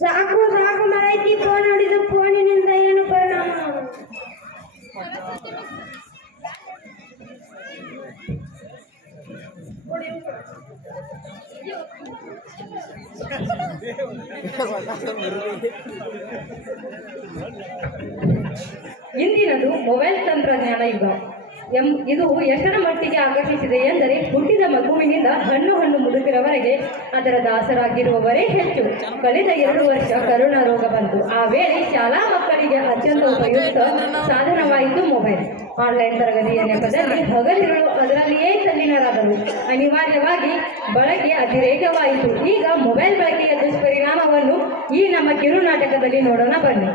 ಸಾಕು ಸಾಕು ಮಾಹಿತಿ ಫೋನ್ ಹೊಡೆದು ಫೋನಿನಿಂದ ಏನು ಪರಿಣಾಮ? ಇಂದಿನದು ಮೊಬೈಲ್ ತಂತ್ರಜ್ಞಾನ ಯುಗ. ಎಂ, ಇದು ಎಷ್ಟರ ಮಟ್ಟಿಗೆ ಆಕರ್ಷಿಸಿದೆ ಎಂದರೆ ಹುಟ್ಟಿದ ಮಗುವಿನಿಂದ ಹಣ್ಣು ಹಣ್ಣು ಮುದುಕಿರವರೆಗೆ ಅದರ ದಾಸರಾಗಿರುವವರೇ ಹೆಚ್ಚು. ಕಳೆದ ಎರಡು ವರ್ಷ ಕರೋನಾ ರೋಗ ಬಂತು. ಆ ವೇಳೆ ಶಾಲಾ ಮಕ್ಕಳಿಗೆ ಅತ್ಯಂತ ಉಪಯುಕ್ತ ಸಾಧನವಾಯಿತು ಮೊಬೈಲ್. ಆನ್ಲೈನ್ ತರಗತಿಯ ನೆಪದಲ್ಲಿ ಹಗಲಿರುಳು ಅದರಲ್ಲಿಯೇ ತಲ್ಲೀನರಾದರು. ಅನಿವಾರ್ಯವಾಗಿ ಬಳಕೆ ಅತಿರೇಕವಾಯಿತು. ಈಗ ಮೊಬೈಲ್ ಬಳಕೆಯ ದುಷ್ಪರಿಣಾಮವನ್ನು ಈ ನಮ್ಮ ಕಿರು ನಾಟಕದಲ್ಲಿ ನೋಡೋಣ ಬನ್ನಿ.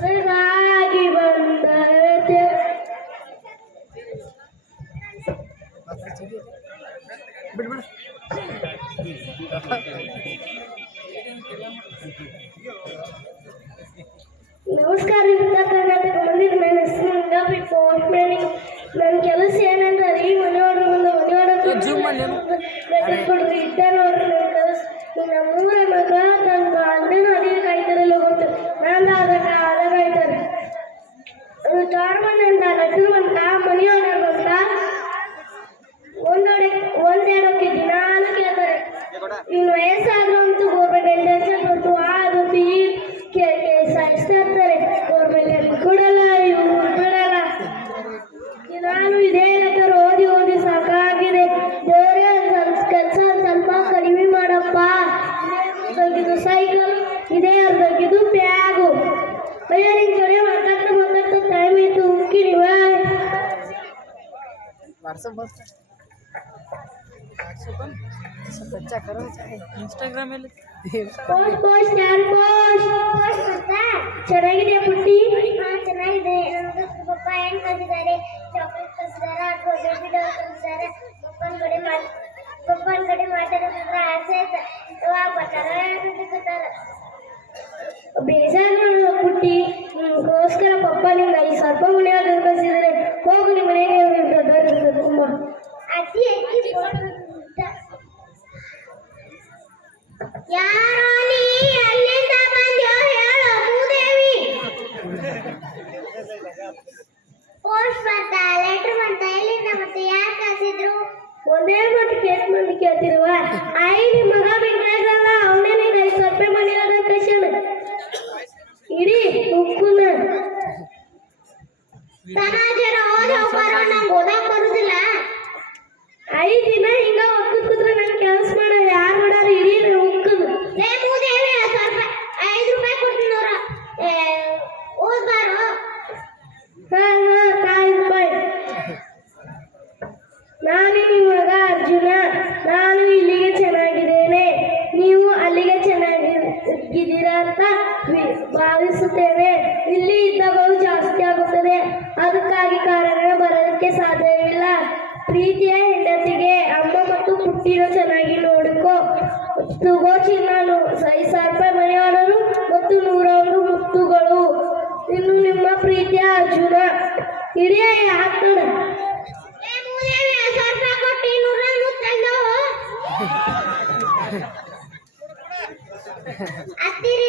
ನನಗಾಗಿ ಬಂದತೆ. ನಮಸ್ಕಾರ ಇಂದ ಕರ್ನಾಟಕ ಮಂದಿರ ನನ್ನ ಹೆಸರು ಪೋಸ್ಟ್ ಮೇಲಿಂಗ್ ನನ್ನ ಕೆಲಸ ಏನಂದ್ರೆ ಮನೆಯೊಳಗೆ ಮುಂದೆ ಮನೆಯೊಳಗೆ ಕೊಡ್ರಿ ಇದ್ದ ಪೋಸ್ಟ್ ಪೋಸ್ಟ್ ಯಾರು ಪೋಸ್ಟ್ ಪೋಸ್ಟ್ ಅಲ್ಲಿ ಚೆನ್ನಾಗಿದೆ ಪುಟ್ಟಿ ಚೆನ್ನಾಗಿದೆ ಪಪ್ಪ ಏನು ಕಲಿಸಿದ್ದಾರೆ ಚಾಕ್ಲೇಟ್ ಕಲಿಸಿದಾರೆ ಅಥವಾ ಪಪ್ಪನ ಕಡೆ ಪಪ್ಪನ ಕಡೆ ಮಾತಾಡೋದಂದ್ರೆ ಆಸೆ ಬರ್ತಾರ ಬೇಜಾರು ಪುಟ್ಟಿ ನಿಮ್ಗೋಸ್ಕರ ಪಪ್ಪ ನಿಮ್ಗೆ ಐದು ಸ್ವಲ್ಪ ರೂಪಾಯಿ ಮನೆಯಾಗ ಹೋಗು ನಿಮ್ಮ ಪೋಸ್ಟ್ ಬಂತ ಲೆಟರ್ ಬಂತ ಎಲ್ಲಿಂದ ಮತ್ತೆ ಯಾರು ಕಳಿಸಿದ್ರು? ಒಂದೇ ಮಟ್ಟ ಕೇಸ್ ಮಂದಿ ಕೇಳ್ತಿರುವ. ಐ ನಿಮ್ಮ ಮಗ ಬಿಟ್ಟಾಗಲ್ಲ ಅವನೇ ನಿಂಗೆ ಐದು ಸಾವಿರ ರೂಪಾಯಿ ಮನೆಯಾಗ ಕಳ್ಸ್ಯಾನ. ಇಡೀ ಉಕ್ಕುನ ಸಮಾಜರ ಓದಿ ಹೋಗೋರು ನಂಗೆ ಓದಕ್ ಬರುದಿಲ್ಲ. ಐದು ದಿನ ಹಿಂಗ ಒಕ್ಕದ್ ನಂಗೆ ಕೆಲಸ ಮಾಡ ಭಾವಿಸುತ್ತೇನೆ ಇಲ್ಲಿ ಯುದ್ಧಗಳು ಜಾಸ್ತಿ ಆಗುತ್ತದೆ. ಅದಕ್ಕಾಗಿ ಕಾರಣ ಬರೋದಕ್ಕೆ ಸಾಧ್ಯವಿಲ್ಲ. ಪ್ರೀತಿಯ ಹೆಂಡತಿಗೆ ಅಮ್ಮ ಮತ್ತು ಪುಟ್ಟಿನ ಚೆನ್ನಾಗಿ ನೋಡಿಕೋ. ತಗೋ ಚಿನ್ನಲು ಸೈ ಸಾವಿರ ರೂಪಾಯಿ ಮತ್ತು ನೂರಾರು ಮುತ್ತುಗಳು. ಇನ್ನು ನಿಮ್ಮ ಪ್ರೀತಿಯ ಅರ್ಜುನ. ಹಿರಿಯ ಹಾಕೋಣ ಅತ್ತಿರಿ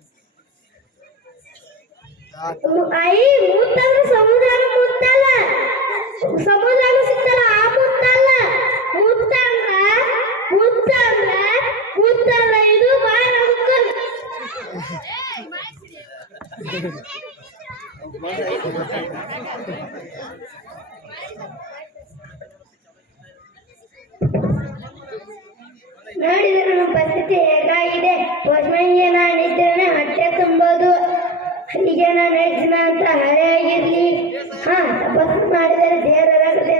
ಐ ಮುತ್ತಂದ್ರೆ ಸಮುದ್ರ ಮುತ್ತಲ್ಲ ಸಮುದ್ರ ಸಿಗ್ತಲ್ಲ ಆ ಮುತ್ತಲ್ಲ ಮುತ್ತಂದ್ರ ಮುತ್ತಂದ್ರ ಮುತ್ತಲ್ಲ ಇದು ಬಾಳ ನೋಡಿದರೆ ನಮ್ಮ ಪರಿಸ್ಥಿತಿ ಮಾಡಿದರೆ ದೇವರಾಗದೆ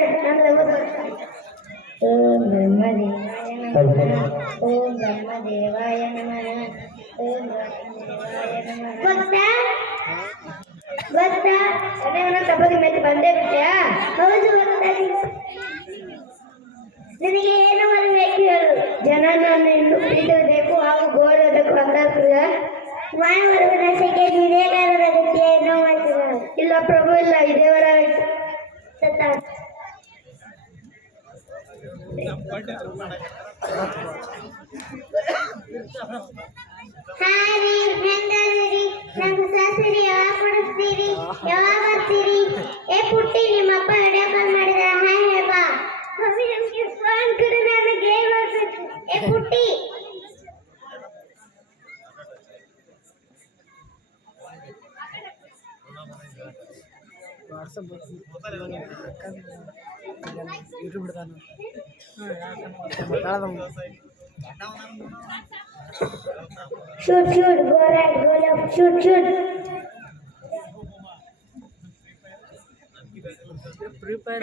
ಓಂ ಬ್ರಹ್ಮದೇವಾಯ ನಮಃ. ಬ್ರಹ್ಮದೇವಾಯ ಗೊತ್ತಾ? ಗೊತ್ತಾ? ಮೇಲೆ ಬಂದೇ ಬಿಟ್ಟ್ಯಾ ಹೌದು ಗೊತ್ತಾ ನಿನಗೆ ಏನು ಮಾಡಬೇಕು ಹೇಳು? ಜನ ನಾನು ಇನ್ನು ಪ್ರೀತಿಸಬೇಕು ಹಾಗೂ ಗೋಳೋದಕ್ಕೆ ಮಾನವರ ವಿನಾಶಕ್ಕೆ ನೀನೇ ಕಾರಣ ಏನೋ ಮಾಡ್ತೀರ ಇಲ್ಲ, ಪ್ರಭು ಇಲ್ಲ ಇದೇವರ ಹಾರಿ ಹೆಂಗದಿರಿ ನಮ್ಮ ಸಾಸರಿ ಯಾವಾಗ ಕೊಡಿಸ್ತೀರಿ ಯಾವಾಗ ಬರ್ತೀರಿ ಏ ಪುಟ್ಟಿ ನಿಮ್ಮ ಅಪ್ಪ ವಿಡಿಯೋ ಕಾಲ್ ಮಾಡಿದ ಹಾಯ್ ಹೇ ಬಾ ಮಮ್ಮಿ ನಮ್ಗೆ ಫೋನ್ ಕೊಡು ನಾನು ಗೇಮ್ ಆಡ್ಬೇಕು ಏ ಪುಟ್ಟಿ YouTube ಬಿಡ್ತಾನು shoot shoot go right go left shoot shoot free fire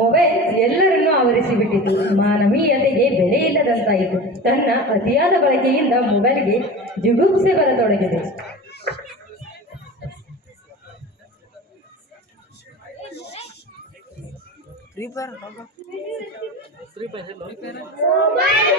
mobile ಎಲ್ಲರನ್ನೂ ಆವರಿಸಿಬಿಟ್ಟಿತು ಮಾನವೀಯತೆಗೆ ಬೆಲೆ ಇಲ್ಲದಂತಾಯಿತು. ತನ್ನ ಅತಿಯಾದ ಬಳಕೆಯಿಂದ ಮೊಬೈಲ್ಗೆ ಜುಗುಪ್ಸೆ ಬರತೊಡಗಿದೆ. ಮೊಬೈಲ್